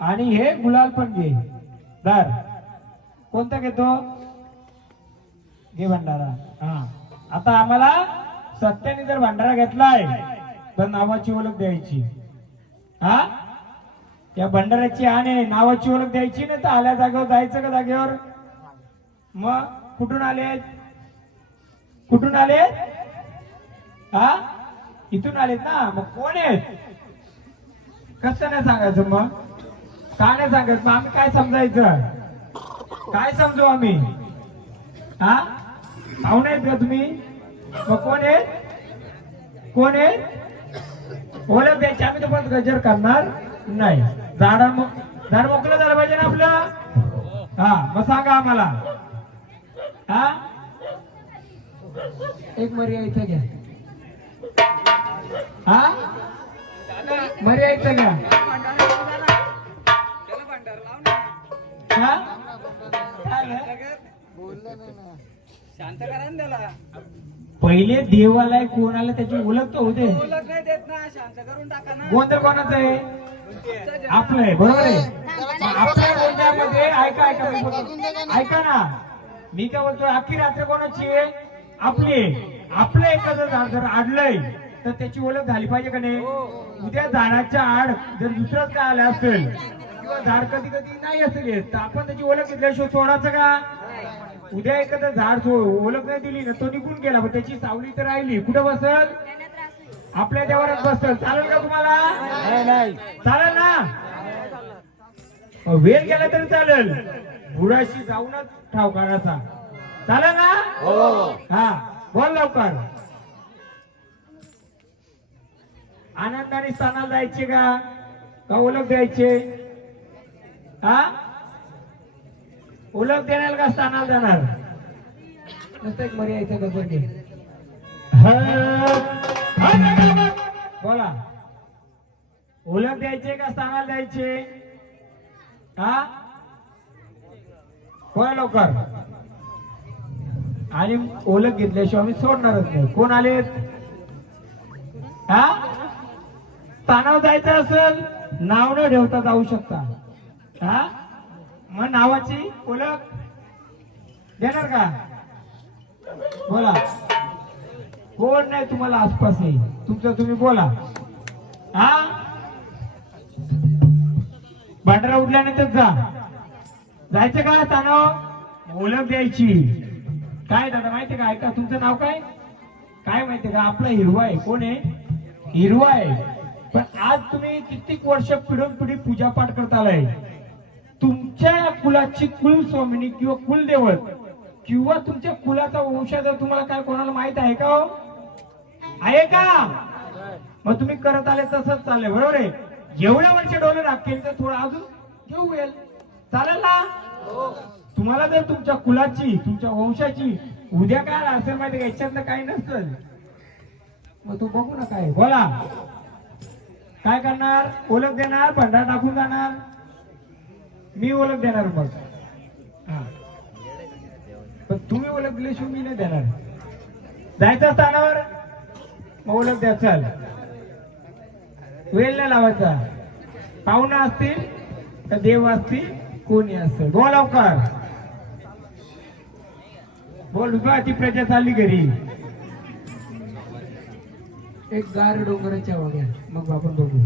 आणि हे गुलाल पण घे. धर. कोणता घेतो? घे भंडारा. हा, आता आम्हाला सत्याने जर भंडारा घेतलाय तर नावाची ओळख द्यायची. हा, या भंडाऱ्याची आणि नावाची ओळख द्यायची ना. तर आल्या जागेवर जायचं का जागेवर? मग कुठून आलेत? कुठून आलेत? हा, इथून आलेत ना. मग कोण आहेत? कसं नाही सांगायचं? मग काय नाही सांगायचं? मग आम्ही काय समजायचं? काय समजू आम्ही? हा, पाहुणे आहेत का तुम्ही? मग कोण आहेत? कोण आहेत? ओळख द्यायची. आम्ही तर पण गजर करणार नाही. झाड मोकळं झालं पाहिजे ना आपलं. हा, मग सांगा आम्हाला. हा, एक मर्या इथं घ्या. हा, मर्या इथं घ्या. हा, शांत करा ना त्याला. पहिले देवाला कोणाला त्याची ओळख तर होते. ओळख नाही देत ना, शांत करून टाका ना. गोंधळ कोणाचं आहे? आपलं आहे. बरोबर आहे. आपल्या गोंधळामध्ये ऐका ऐका ऐका ना. मी काय बोलतोय, अख्खी रात्र कोणाची आहे? आपली आहे. आपलं एखादं झाड जर आडलंय तर त्याची ओळख झाली पाहिजे का नाही? उद्या झाडाच्या आड जर दुसरंच काय आलं असेल किंवा झाड कधी कधी नाही असेल येत, तर आपण त्याची ओळख घेतल्याशिवाय सोडायचं का? उद्या एखादं झाड ओळख नाही दिली ना, तो निघून गेला, पण त्याची सावली तर राहिली. कुठं बसल? आपल्या देवारात बसल. चालेल का तुम्हाला? चालेल ना? वेळ गेला तरी चालेल. बुडाशी जाऊनच ठाव करायचा. चालेल ना? हा, बोल लवकर. आनंदाने स्थानाला जायचे का ओळख द्यायचे? हा, ओळख देणार का स्थानाला जाणार? नुसतं एक मर्या इथं गजर घे. बोला, ओळख द्यायचे का स्थानाला द्यायचे? हा, बोला लवकर. आणि ओळख घेतल्याशिवाय आम्ही सोडणारच नाही. कोण आलेत? हा, स्थानावर जायचं असेल नाव न ठेवता जाऊ शकता. हा, मग नावाची ओळख देणार का? बोला, कोण नाही तुम्हाला आसपास आहे तुमचं, तुम्ही बोला. हा, भांडारा उडल्यानंतर जायचं का स्थानावर? ओळख द्यायची. काय दादा माहितीये का? ऐका, तुमचं नाव काय? काय माहितीये का? आपला हिरवा आहे. कोण आहे? हिरवा आहे. पण आज तुम्ही कित्येक वर्ष पिढून पिढी पूजा पाठ करत आलाय. तुमच्या कुलाची कुलस्वामिनी किंवा कुलदेवत किंवा तुमच्या कुलाचा वंशज तुम्हाला काय कोणाला माहित आहे का? आहे का? मग तुम्ही करत आले तसंच चाललंय. बरोबर आहे. जेवढ्या वर्ष डोले राखतील तर थोडं अजून घेऊ येईल. चालेल ना? तुम्हाला जर तुमच्या कुलाची तुमच्या वंशाची उद्या काय असेल माहिती का, याच्यातलं काही नसतं, मग तू बघू ना काय. बोला, काय करणार? ओळख देणार? भंडार टाकून जाणार? मी ओळख देणार. मग हा, पण तुम्ही ओळख दिल्याशिवाय मी नाही देणार. जायचं स्थानावर मग ओळख द्या. चल, वेळ नाही लावायचा. पाहुणा असतील तर देव असतील, कोणी असतील. बोल लवकर. बोल. ती प्रजा चालली घरी. एक गार डोंगराच्या वाग्या मग आपण बघू.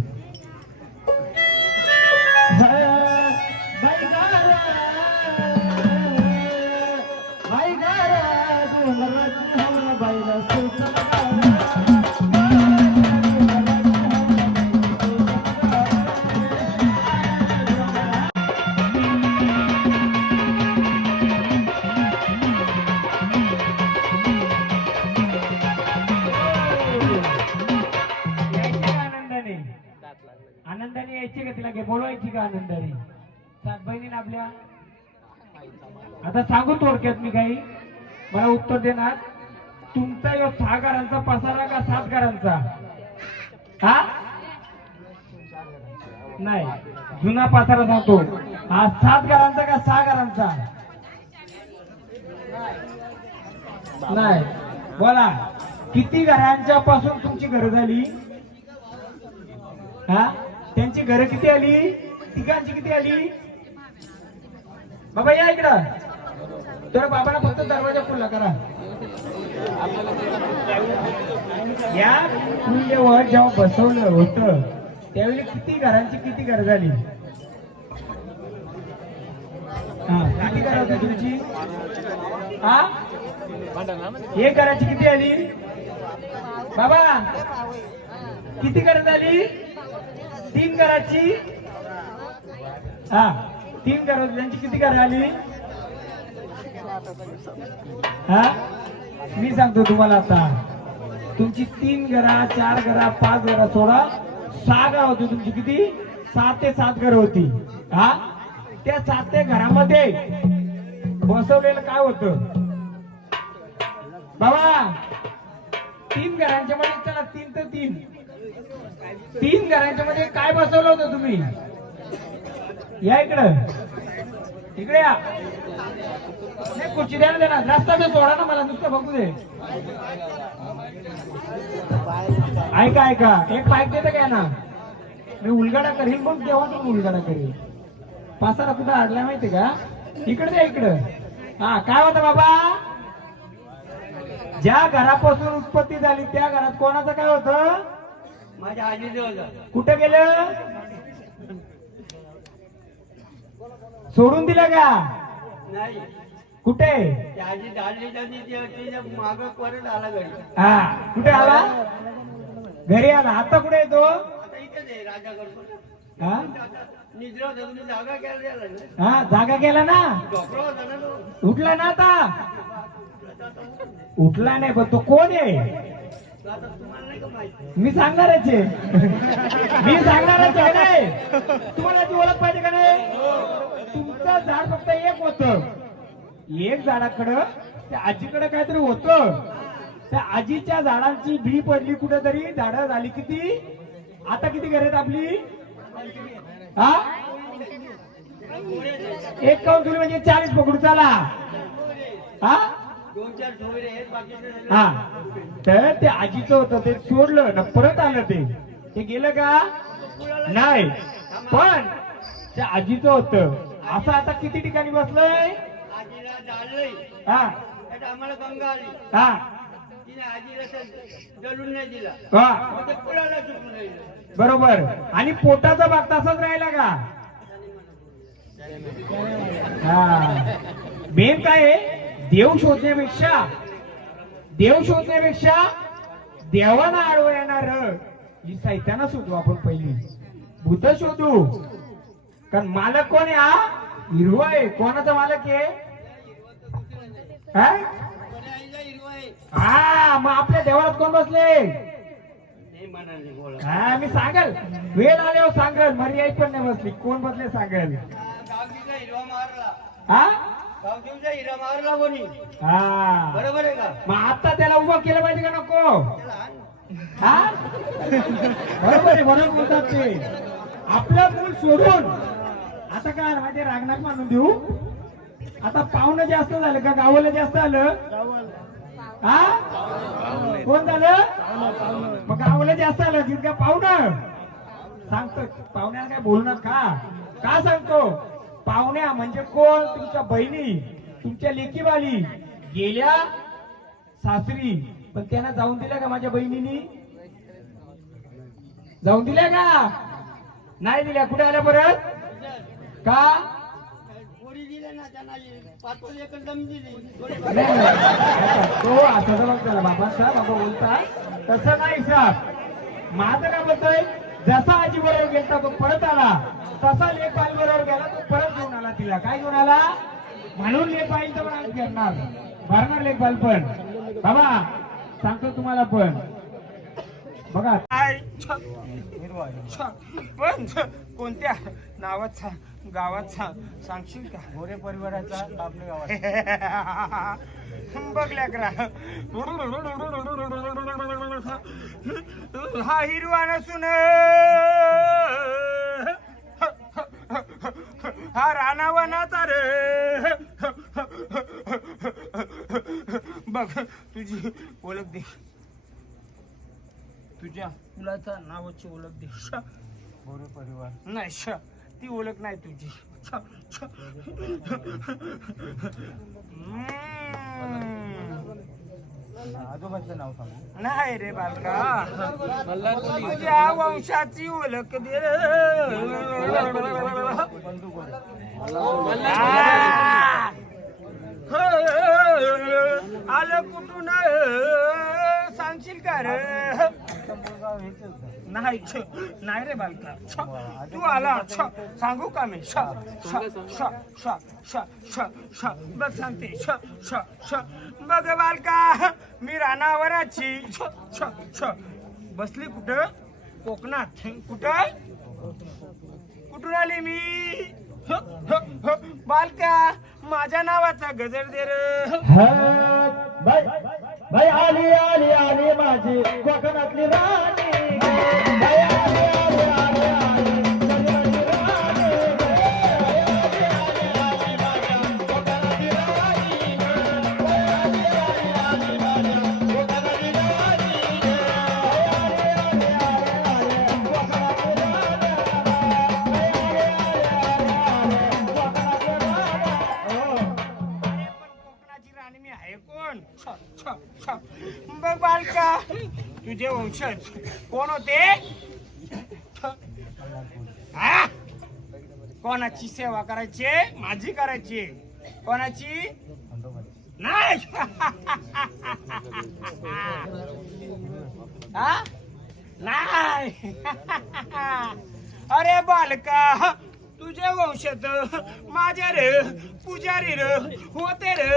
आनंदाने यायची का? तिला बोलवायची का आनंदाने? सात बहिणी आपल्या. आता सांगू थोडक्यात मी काही, मला उत्तर देणार. तुमचा यो 6 घरांचा पसारा का 7 घरांचा? हा, नाही, जुना पसारा सांगतो. हा 7 घरांचा का 6 घरांचा? नाही. बोला, किती घरांच्या पासून तुमची घर झाली? हा, त्यांची घरं किती आली? तिघांची किती किती आली बाबा या इकडं तर बाबाला फक्त दरवाजा खुला करा या कुंडेवर जेव्हा बसवलं होतं त्यावेळी किती घरांची किती घर झाली हा किती घर होती तुमची हा एक घराची किती आली बाबा किती घर झाली 3 घराची हा 3 घर होती त्यांची किती घर आली हा मी सांगतो तुम्हाला आता तुमची 3 घरा 4 घरा 5 घरा सोडा 6 घर होती तुमची किती 7 ते 7 घर होती हा त्या 7 ते घरामध्ये बसवलेलं काय होतं बाबा 3 घरांच्या मध्ये चला 3 तर 3 घरांच्या मध्ये काय बसवलं होतं तुम्ही या इकडं इकडे या नाही खुर्ची द्या ना देणार रस्ता तर सोडा ना मला नुसतं बघू दे ऐका ऐका एक पाईप देतं काय ना मी उलगडा करीन मग तेव्हा तुम्ही उलगडा करीन पासाला कुठं अडला माहिती का इकडे द्या इकडं हा काय होतं बाबा ज्या घरापासून उत्पत्ती झाली त्या घरात कोणाचं काय होतं माझ्या आजीचं होतं. कुठं गेलं सोडून दिलं का नाही कुठे ती आजी धाडली त्यांनी तिच्या माग परत आला घरी हा कुठे आला घरी आला आता कुठे येतो आता इथेच आहे राजा करतो हा निद्रा होता तुम्ही जागा केला ना हा जागा गेला ना झोपला होता ना तो उठला ना आता उठला नाही पण तो कोण आहे आता तुम्हाला नाही का माहिती मी सांगणारच आहे मी सांगणारच आहे नाही तुम्हाला ती ओळख पाहिजे का नाही तुमचं झाड फक्त एक होतं एक झाडाकडं त्या आजीकडे काहीतरी होतं त्या आजीच्या झाडांची बी पडली कुठेतरी झाडं झाली किती आता किती घर आहेत आपली हा एक काउंट तुम्ही म्हणजे 40 पकडू चला हा 2-4 ठोवरे आहेत बाकीचे हा तर ते आजीचं होतं ते सोडलं ना परत आलं ते गेलं का नाही पण त्या आजीचं होतं असं आता किती ठिकाणी बसलंय आजीला जाळलंय हा त्यात आम्हाला गंगा आली हा तिने आजीला जळून नाही दिला हा मग ते पुलाला चुकून राहिलं बरोबर आणि पोटाचा भाग तसाच राहिला का हा मेन काय आहे देव शोधण्यापेक्षा देवाला आडवं येणार ही साहित्यानं शोधू आपण पहिली भूत शोधू कारण मालक कोण आहे हा हिरवा आहे कोणाचा मालक आहे हा? आईला हिरवा आहे हा मग आपल्या देवळात कोण बसले नाही म्हणाले बोला हा मी सांगल वेळ आल्यावर सांगल मर्याई पण नाही बसली कोण बसले सांगल गावजीचा हिरवा मारला हा गावजीचा हिरा मारला कोणी हा बरोबर आहे का मग आता त्याला उभं केलं पाहिजे का नको त्याला आण. हा बरोबर आहे बरोबर बोलतात ते आपलं मूल सोडून आता काय माहिती रागनाक मानून देऊ आता पाहुणं जास्त झालं का गावाला जास्त आलं हा कोण झालं मग गावाला जास्त आलं जितका पाहुणं सांगतो पाहुण्याला काय बोलू नका का सांगतो पाहुण्या म्हणजे कोण तुमच्या बहिणी तुमच्या लेकीबाली गेल्या सासरी पण त्यांना जाऊन दिल्या का माझ्या बहिणीनी जाऊन दिल्या का नाही दिल्या कुठे आल्या परत का पोरी दिल्या ना त्यांना 5 एकर जमीन दिली नाही, नाही. तो असं बघ त्याला बाबा बोलता तसं नाही साहेब माझं काय बोलतोय जसा आजी बरोबर गेलता तो परत आला तसा लेखपाल बरोबर गेला तो परत घेऊन आला तिला काय घेऊन आला म्हणून लेखपाल तर पण घेणार भरणार लेखपाल पण बाबा सांगतो तुम्हाला पण बघा पण कोणत्या नावाचा गावाचा सांगशील का गोरे परिवाराचा आपल्या गावात बघल्या करा हा हिरवा नसून हा रानावनाचा रे बघ तुझी ओळख दे तुझ्या मुलाचा नावाची ओळख दे गोरे परिवार नाही ती ओळख नाही तुझी. आजोबाचं नाव सांग. नाही रे बालका, तुझ्या वंशाची ओळख दे. आलं कुठून सांगशील का रे? नाही नाही रे बालका, तू आला सांगू का मी? बघ सांगते बघ बालका, मी रानावराची बसली कुठं? कोकणात. कुठं? कुठून आली मी? बालका, माझ्या नावाचा गजर दे रे. बाई आली आली आली माझी कोकणातली राणी. बाई आली आली आली आली कोकणातली राणी. कोकणातली राणी. आली आली आली माझ्या कोकणातली राणी. आली आली आली कोकणातली राणी. कोकणाची राणी मी आहे कोण? बघ बालका, तुझे वंशज कोण होते? हा? कोणाची सेवा करायची? माझी करायची. कोणाची? नाही. हा? नाही. अरे बालका, तुझे वंशज माझ्या रे पुजारी रे होते रे.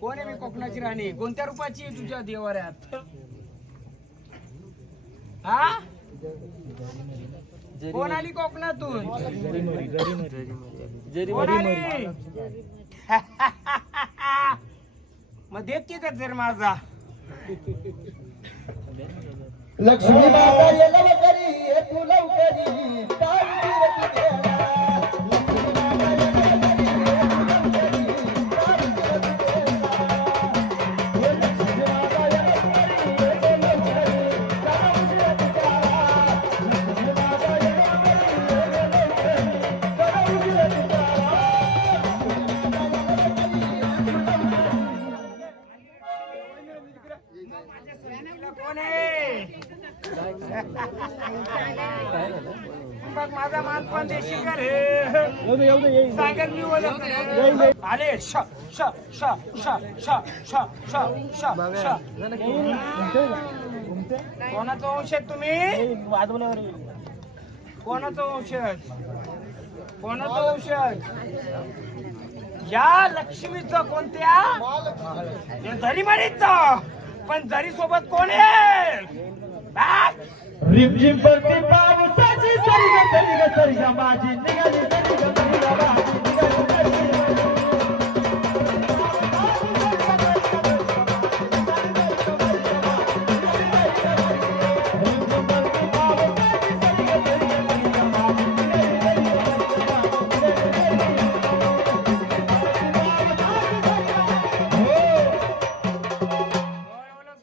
कोण आहे मी कोकणाची राणी? कोणत्या रूपाची आहे तुझ्या देवाऱ्यात? हा? कोण आली कोकणातून? कोण आली? मग देत की गजर माझा. लक्ष्मी माता ये लवकरी ये तू लवकरी तांबीर तू देवा. लक्ष्मी माता ये लवकरी ये तू लवकरी तांबीर तू देवा. ये लक्ष्मी माता ये लवकरी ये तू लवकरी तांबीर तू देवा. लक्ष्मी माता ये लवकरी ये तू लवकरी तांबीर तू देवा. कोण आहे? बघ माझा मान पण देशील का रे? सांगेल मी ओळख. आले श श श श श श श श श. कोणाचं वंशज तुम्ही? कोणाचं वंशज? कोणाचं वंशज? या लक्ष्मीचं. कोणत्या? दरीमारीचं. पण दरी सोबत कोण आहे? रिमझिम पडते पावसाची सरी ग माझी निघाली सरी ग माझी निघाली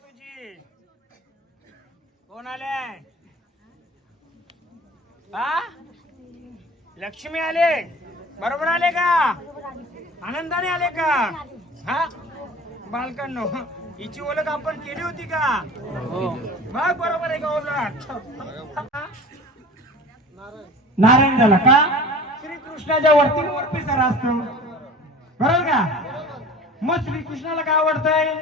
तुझी कोण आले? हा? लक्ष्मी आले? बरोबर आले का? आनंदाने आले का? हा बालकांनो, हिची ओळख आपण केली होती का? बघ बरोबर आहे का ओळख? नारायण झाला का? श्रीकृष्णाच्या वरती वरपीसर असतो बरोबर का? मग श्रीकृष्णाला काय आवडतंय?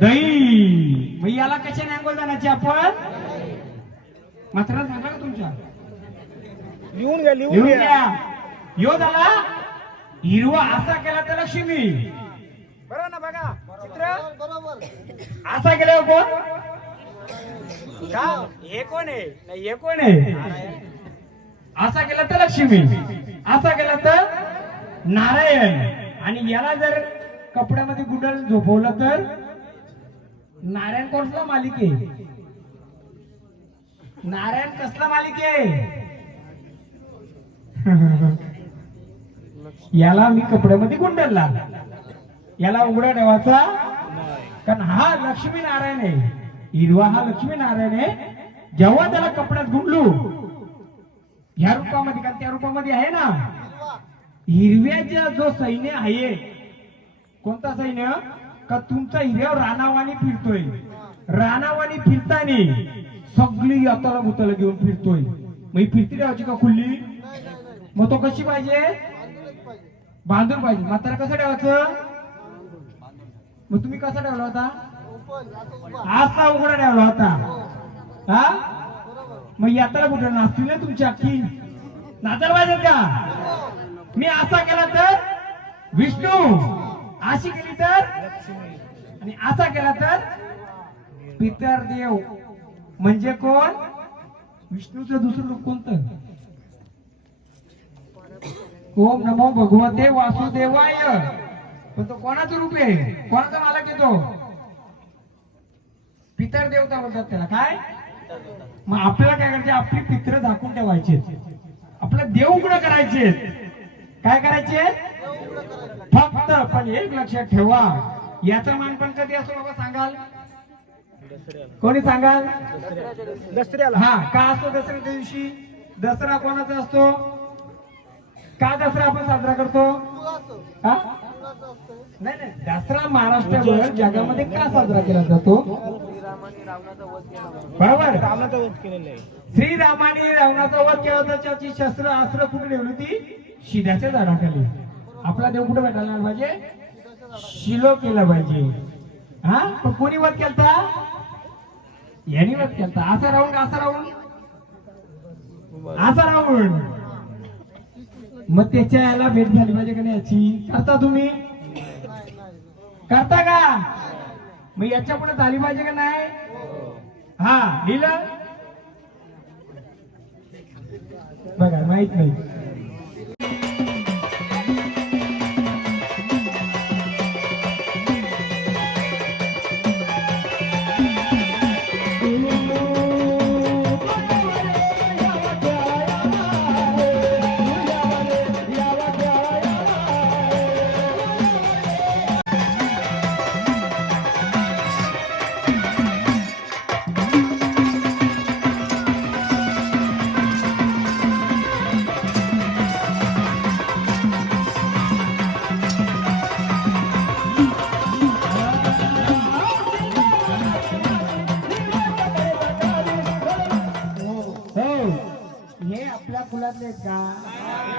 दही. मग याला कशाने अंघोळ जाण्याची आपण? मात्र झाला का तुमच्या? लिहून घ्या लिहून घ्या. यो झाला हिरवा. असा केला तर लक्ष्मी. बरोबर ना? बघा चित्र. बरोबर. असा केल्यावर कोण? का? हे कोण आहे? नाही हे कोण कोण आहे? असा केला तर लक्ष्मी, असा केला तर नारायण. आणि याला जर कपड्यामध्ये गुंडल झोपवलं तर नारायण कोणता मालिक आहे? नारायण कसला मालिक आहे? याला मी कपड्यामध्ये गुंडलला, याला उघडा ठेवायचा. कारण हा लक्ष्मी नारायण आहे. हिरवा हा लक्ष्मी नारायण आहे. जेव्हा त्याला कपड्यात गुंडलू ह्या रूपामध्ये का त्या रूपामध्ये आहे ना. हिरव्याचा जो सैन्य आहे, कोणता सैन्य का तुमचा हिरव्यावर रानावानी फिरतोय. रानावानी फिरताना सगळी याताला भूताला घेऊन फिरतोय. मग ही फिरती ठेवायची का खुल्ली? मग तो कशी पाहिजे? बांधून पाहिजे. म्हातारा कसं ठेवायचं? मग तुम्ही कसा ठेवला होता? असा उघडा ठेवला होता. हा मग यात्रा कुठं नाचतील ना तुमची अख्खी? नाचायला पाहिजे का? मी असा केला तर विष्णू, अशी केली तर, आणि असा केला तर पितर देव. म्हणजे कोण? विष्णूचं दुसरं रूप कोणतं? ओम नमो भगवते वासुदेवाय. पण तो कोणाचं रूप आहे? कोणाचा मालक येतो? पितर देवता बोलतात त्याला. काय मग आपल्याला काय करायचे? आपली पित्र दाखवून ठेवायचे, आपलं देव उघडं करायचे. काय करायचे? फक्त. पण एक लक्षात ठेवा, याचा मान पण कधी असतो बाबा सांगाल? कोणी सांगाल? दसऱ्याला. हा का असतो दसऱ्याच्या दिवशी? दसरा कोणाचा असतो? का दसरा आपण साजरा करतो? हा नाही नाही, दसरा महाराष्ट्रावर जगामध्ये का साजरा केला जातो? बरोबर. रावणाचा वध केलेला आहे. श्रीरामाने रावणाचा वध केला होता. त्याची शस्त्र अस्त्र कुठे ठेवली होती? शिद्याच्या झाडाखाली. आपला देव कुठे भेटायला पाहिजे? शिलो केला पाहिजे. हा पण कोणी वध केलता? यांनी वध केलता. असा राहून असा राहून असा राहून मग त्याच्या याला भेट झाली पाहिजे का नाही याची? करता तुम्ही? करता का? मग याच्या पुढे झाली पाहिजे का नाही? हा लिहिलं बघा, माहित नाही. हे आपल्या कुलातले आहेत का?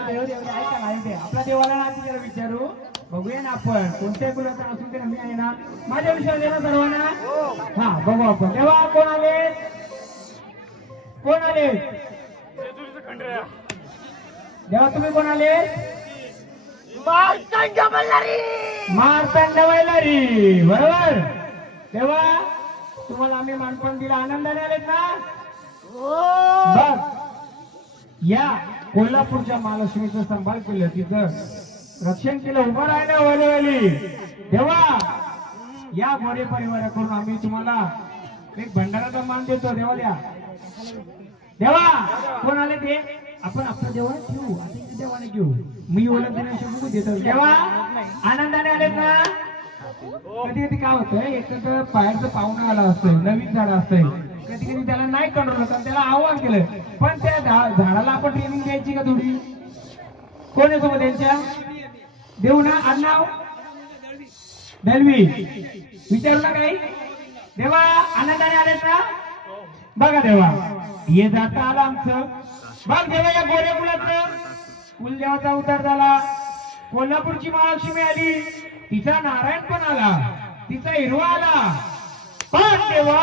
देव देव ऐका माहिती. आपल्या देवाला ना त्याला विचारू, बघूया ना आपण कोणत्या कुलाचा असून ते मी आहे ना. माझ्या विषयावर देवा सर्वांना. हा बघू आपण. देवा कोण आले? कोण आले? देवा तुम्ही कोण आले? मार्तंड बल्लारी. मार्तंड बैलारी. बरोबर. तेव्हा तुम्हाला आम्ही मानपण दिला, आनंदाने आलेत ना? बघ, या कोल्हापूरच्या महालक्ष्मीचं सांभाळ केलं, तिचं रक्षण केलं, उभं राहिलं वळवली. तेव्हा या गोडे परिवाराकडून आम्ही तुम्हाला एक भंडाराचा मान देतो. देवा द्या. देवा कोण आले ते आपण आपल्या देवाने ठेवू. आता देवाने घेऊ. मी ओळख देण्याशी बघू देतो. देवा आनंदाने आलेत ना? कधी कधी काय होतंय, एखादं बाहेरचं पाहुणा आला असतोय, नवीन झाड असतंय, कधी कधी त्याला नाही कंट्रोल करत, त्याला आव्हान केलं. पण त्या झाडाला आपण ट्रेनिंग द्यायची का थोडी? कोण आहे सोबत त्यांच्या? देऊ ना. आडनाव दलवी. विचारू ना काही? देवा आनंदाने आलेत ना? बघा देवा ये जाता आलं आमचं. बघ देवा या गोऱ्या मुलाचं कुलदेवाचा उतार झाला. कोल्हापूरची महालक्ष्मी आली, तिचा नारायण पण आला, तिचा हिरवा आला. पण देवा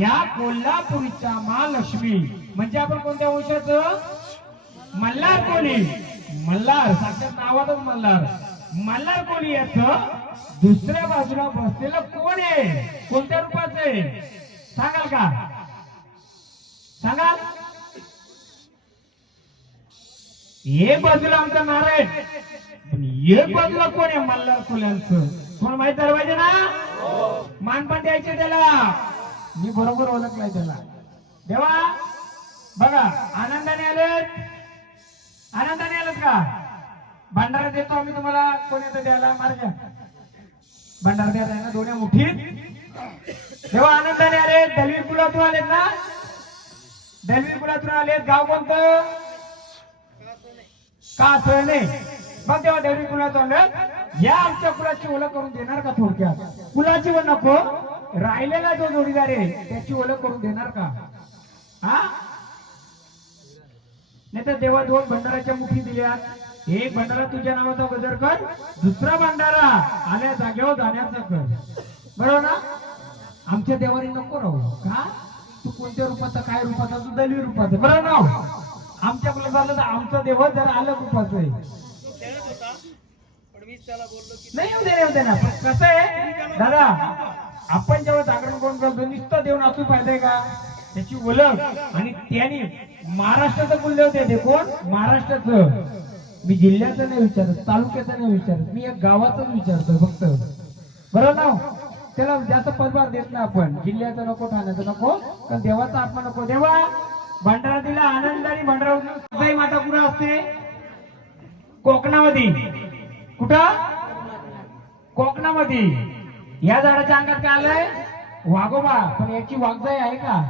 या कोल्हापूरच्या महालक्ष्मी म्हणजे आपण कोणत्या वंशाचं? मल्हार कोली. मल्हार साक्षात नावातच मल्हार. मल्हार कोली याचं दुसऱ्या बाजूला बसलेलं कोण आहे? कोणत्या रूपाचं आहे सांगाल का? सांगाल? एक बाजूला आमचा नारायण, पण एक बाजूला कोण आहे? मल्हार कोल्यांचं. कोण माहित झालं पाहिजे ना? मानपण द्यायचे त्याला. मी बरोबर ओळखलाय त्याला. देवा बघा आनंदाने आलेत. आनंदाने आलेत का? भंडारा देतो आम्ही तुम्हाला. कोण येतं द्यायला? मार्ग भंडारा द्यायला ना दोन्ही मुठीत. देवा आनंदाने आलेत. दलवी कुलातून आलेत ना? दलवी कुलातून आलेत. गाव कोणतं? का असं नाही मग तेव्हा देवी कुला तोंडात या आमच्या कुलाची ओळख करून देणार का थोडक्यात कुलाची पण नको राहिलेला जो जोडीदार आहे त्याची ओळख करून देणार का हा नाही तर तेव्हा दोन भंडाराच्या मुठी दिल्या एक भंडारा तुझ्या नावाचा गजर कर दुसरा भंडारा आल्या जागेवर जाण्याचा कर बरोबर ना आमच्या देवारी नको राहू का तू कोणत्या रूपाचा काय रूपाचा तू दलवी रूपाचा बरोबर ना आमच्या कुलाचा तर आमचा देव जर अलग रूपाचं आहे नाही येऊ दे ना पण कसं आहे दादा आपण जेव्हा जागरण कोण करतो नुसतं देऊन असू फायदा आहे का त्याची ओळख आणि त्याने महाराष्ट्राचं कुलदेवते ते कोण महाराष्ट्राचं मी जिल्ह्याचं नाही विचारत तालुक्याचं नाही विचारत मी एक गावाचंच विचारतो फक्त बरोबर ना त्याला जास्त पदभार देत ना आपण जिल्ह्याचं नको ठाण्याचं नको पण देवाचा आत्मा नको देवा भंडारा दिला आनंदाने भंडारा माता कुठं असते कोकणामध्ये कुठं कोकणामध्ये या झाडाच्या अंगात काय आलंय वाघोबा पण याची वाघजाई आहे का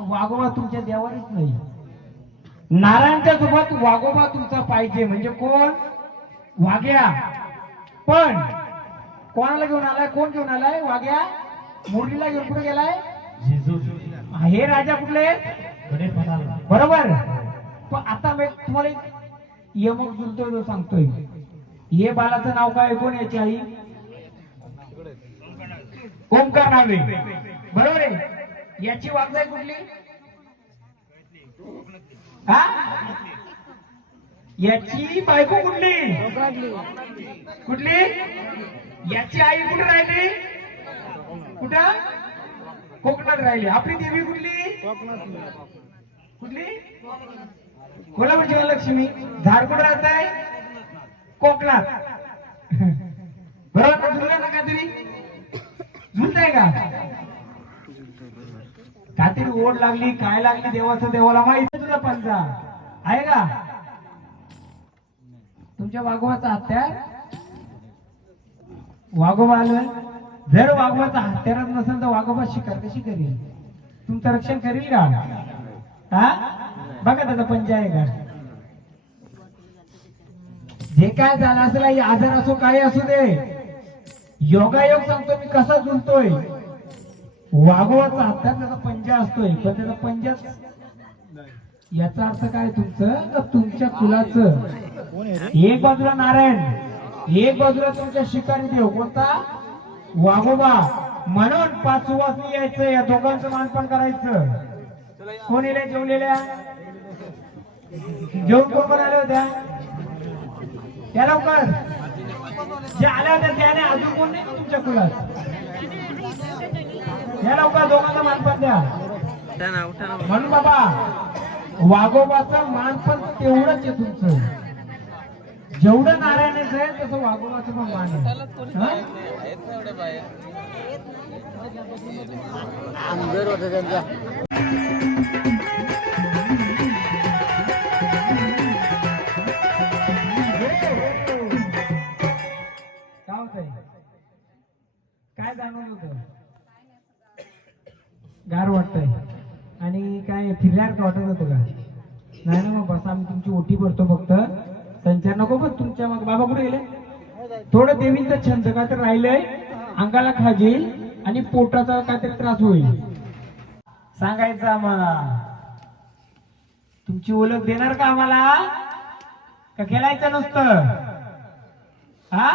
वाघोबा तुमच्या देवारीच नाही नारायणच्या सोबत वाघोबा तुमचा पाहिजे म्हणजे कोण वाघ्या पण कोणाला घेऊन आलाय कोण घेऊन आलाय वाघ्या मुरलीला घेऊन कुठे गेलाय हे राजा कुठले बरोबर पण आता मी तुम्हाला यमक जुलतोय तो सांगतोय हे बालाचं नाव काय कोण याची आई ओंकार नावे बरोबर आहे याची वागजाई कुठली हा याची बायको कुठली कुठली याची आई कुठे राहिली कुठं कोकणात राहिली आपली देवी कुठली कुठली कोल्हापूरची लक्ष्मी झाड कुठं राहत आहे कोकणात बरोबर झुलला ना काहीतरी झुलताय का काहीतरी ओढ लागली काय लागली देवाचं देवाला माहिती तुला पंचा आहे का तुमच्या वाघोबाचा हत्यार वाघोबा आलं जर वाघोबाचा हत्यारच नसेल तर वाघोबा शिकार कशी करेल तुमचं रक्षण करेल का हा बघा त्याचा पंचा आहे का जे काय झालं असेल आजार असो काय असू दे योगायोग सांगतो मी कसा झुलतोय वाघोबाचा हत्यार त्याचा पंजा असतोय पण त्याचा पंजा याचा अर्थ काय तुमचं तुमच्या कुलाचं एक बाजूला नारायण एक बाजूला तुमच्या शिकारी देव कोणता वाघोबा म्हणून 5 सुवासनी यायचं या दोघांचं मानपान करायचं कोण येल्या जेवलेल्या जेवण कोण आल्या होत्या त्या लवकर जे आल्या होत्या त्याने अजून कोण नाही तुमच्या कुलात या लवकर दोघांना मानपान द्या म्हणून बाबा वाघोबाचं मानपान तेवढंच आहे तुमचं जेवढं नारायणाचं आहे तसं वाघोबाचं पण मान आहे काय जाणवत होत गार वाटतंय आणि काय फिरल्यावर वाटत होतं का नाही ना मग बस आम्ही तुमची ओटी भरतो फक्त संचार नको पण तुमच्या मग बाबा कुठे गेले थोडं देवींचा छंद काय तर राहिलंय अंगाला खाजील आणि पोटाचा काहीतरी त्रास होईल सांगायचं आम्हाला तुमची ओळख देणार का आम्हाला का खेळायचं नसतं हा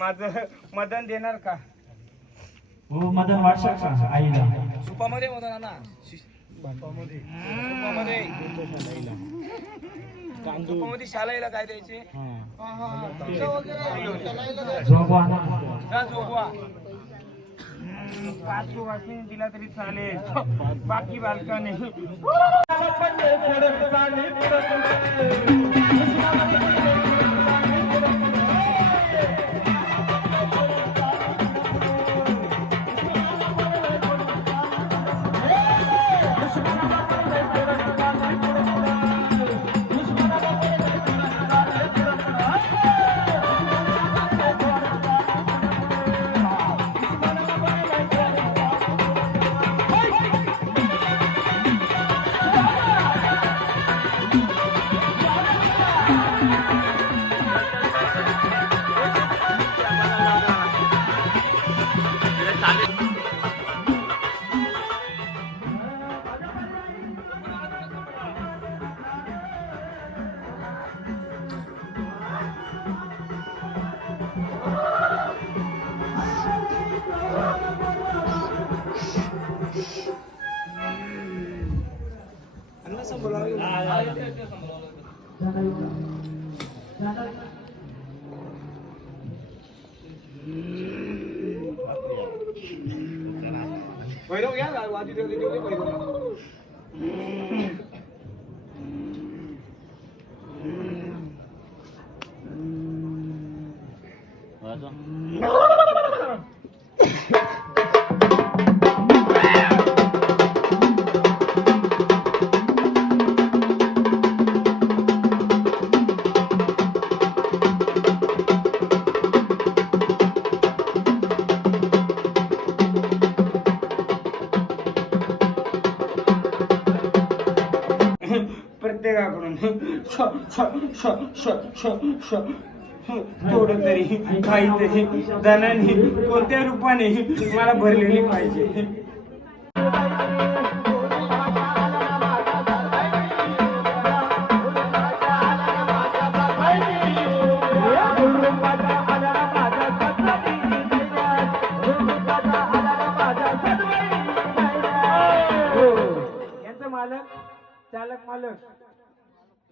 माझं मदन देणार का हो मदन वाटतं का आईला सुपामध्ये होता ना सुपामध्ये शालाईला काय द्यायचे झोपवा ना जा झोपवा 5 सुवासिनी दिला तरी चालेल, बाकी बालकाने भैरव घ्या वादी भैरव प्रत्येकाकडून थोडं तरी काहीतरी धनाने कोणत्या रूपाने मला भरलेली पाहिजे. यांचं मालक चालक मालक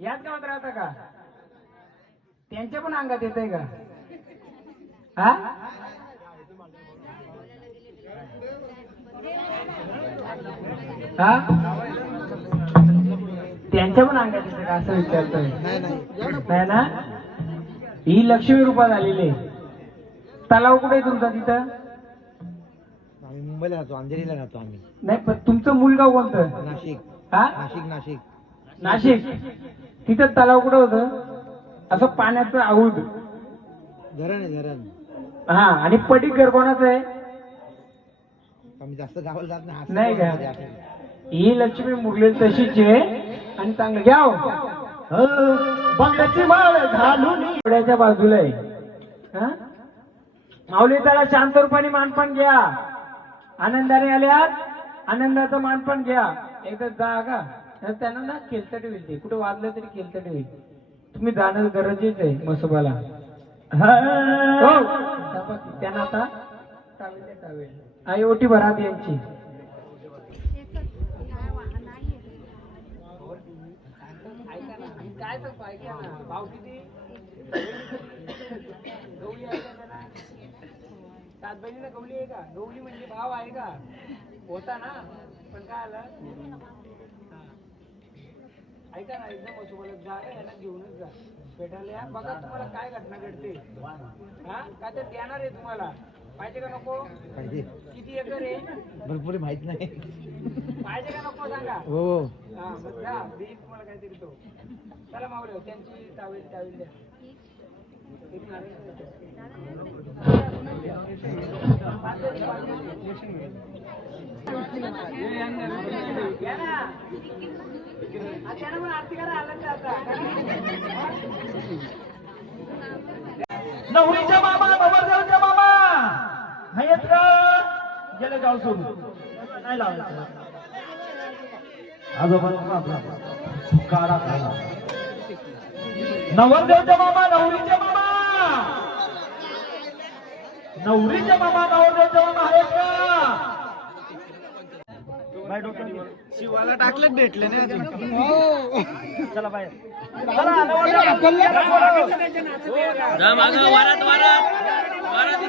याच गावात राहता का? त्यांच्या पण अंगात येत आहे का? हा त्यांच्या पण अंगात येते का असं विचारतोय? नाही ना. ही लक्ष्मी रूपात आलेली आहे. तलाव कुठे आहे तुमचा तिथं? आम्ही मुंबईला राहतो, अंधेरीला राहतो आम्ही. नाही पण तुमचं मूळ गाव कोणतं? नाशिक. हा नाशिक. नाशिक. तिथं तलाव कुठं होतं? असं पाण्याचं आऊद धरण आहे धरण. हा. आणि पडीकर कोणाचं आहे? आम्ही जास्त गावाला जात नाही का? ही लक्ष्मी मुरलेली तशीच आहे. आणि चांगलं घ्या बंगल्याची माळ घालून डोळ्याच्या बाजूला आहे. हा माऊली त्याला शांत रूपाने मानपान घ्या. आनंदाने आल्यात आनंदाचं मानपान घ्या. एकदा जा का त्यांना ना केलतट होईल. ते कुठे वाजलं तरी केलतट होईल. तुम्ही जाणं गरजेचं आहे मसोबाला. त्यांना आता टावेल आई ओटी भरात यांची. काय ऐका ना भाव किती गवली आहे का त्यांना? 7 बहिणीला गवली आहे का? गवली म्हणजे भाव आहे का? होता ना. पण काय आलं ऐका ना एकदम मसोबाला जा यांना घेऊनच जा भेटायला या. बघा तुम्हाला काय घटना घडते. हा काय तर देणार आहे तुम्हाला. पाहिजे का नको? पाहिजे. किती एकर आहे? भरपूर माहित नाही. पाहिजे का नको सांगा. हो. हा मग जा देईल तुम्हाला काहीतरी तो. चला मावले त्यांची टावेल द्या. नवरीच्या मामा नवरदेवच्या मामा आहेत का? गेले गाव सोडून नाही लावायचं. आजोबा काढा काढा. नवरदेवच्या मामा नवरीच्या मामा नवरीच्या मामा नवरदेवच्या मामा आहेत का? शिवाला टाकलं भेटले नाही. चला बाहेर. वारात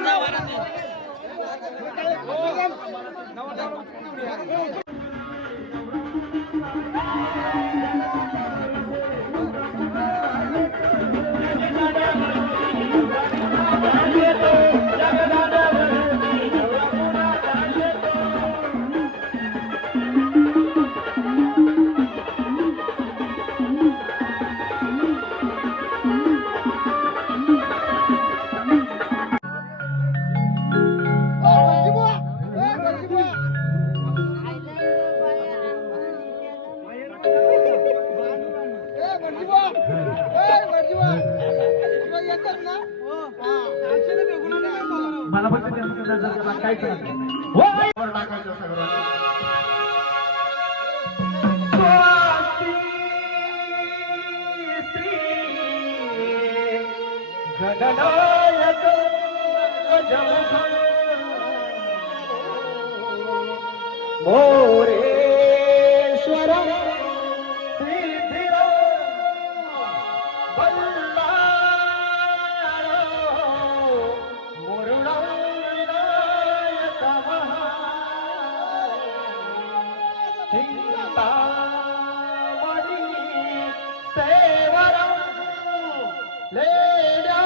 मला फक्त काय टाकायचं सगळं गगनायक मोरेश्वर सिद्धिर बल्लाळ मुरुड विनायक चिंतामणी सेवर लेण्या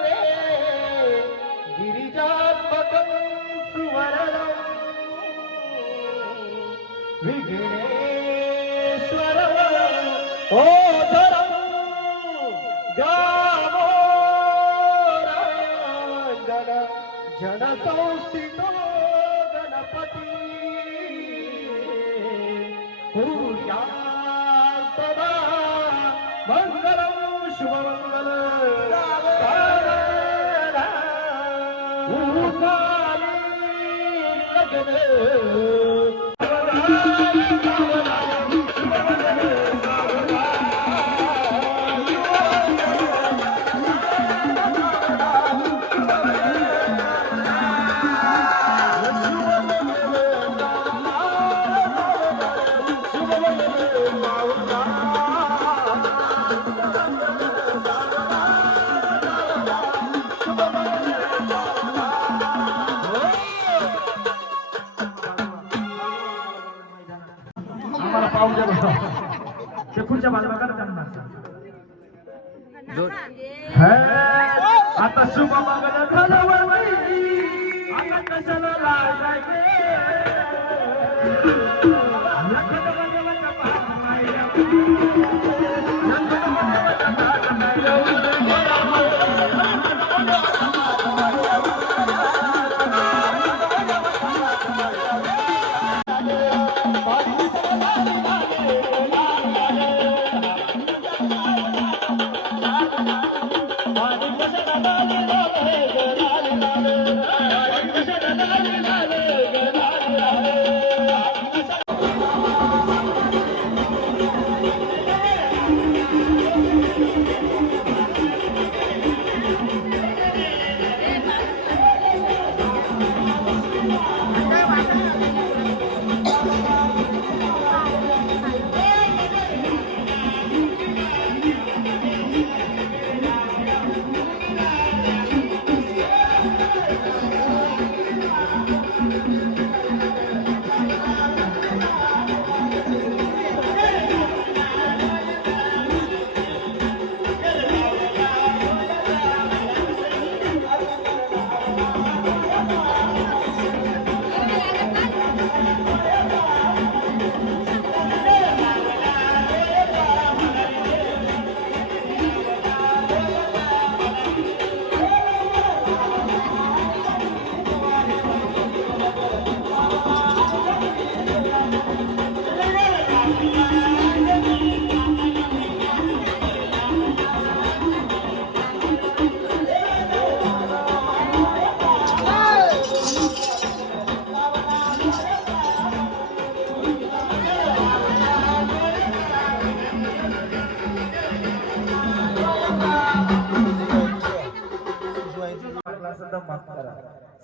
रे गिरिजात्मकं सुवर्णं विघ्नेश्वर ओधरं गावोरंगन जनसंस्थितो गणपती कुर्या सदा मंगलं शुभमंगल आम्हाला पाहून द्या बघा ते पुढच्या बाजूला करा त्यांना आता शुभ मंगल झालं वरवई आता कशाला लागायचे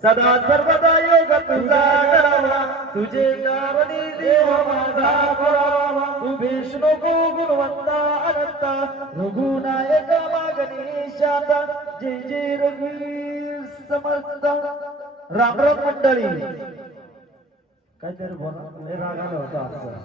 सदा सर्वदा योग तुझा करावा तुझे गावनी देव माझा पुरावा तू विष्णू गुणवंता अनंता रघुनायक मागणीशाता जय जय रघुवीर समर्थ राम राम मंडळी काहीतरी बोला, लय राग आला होता आजचा.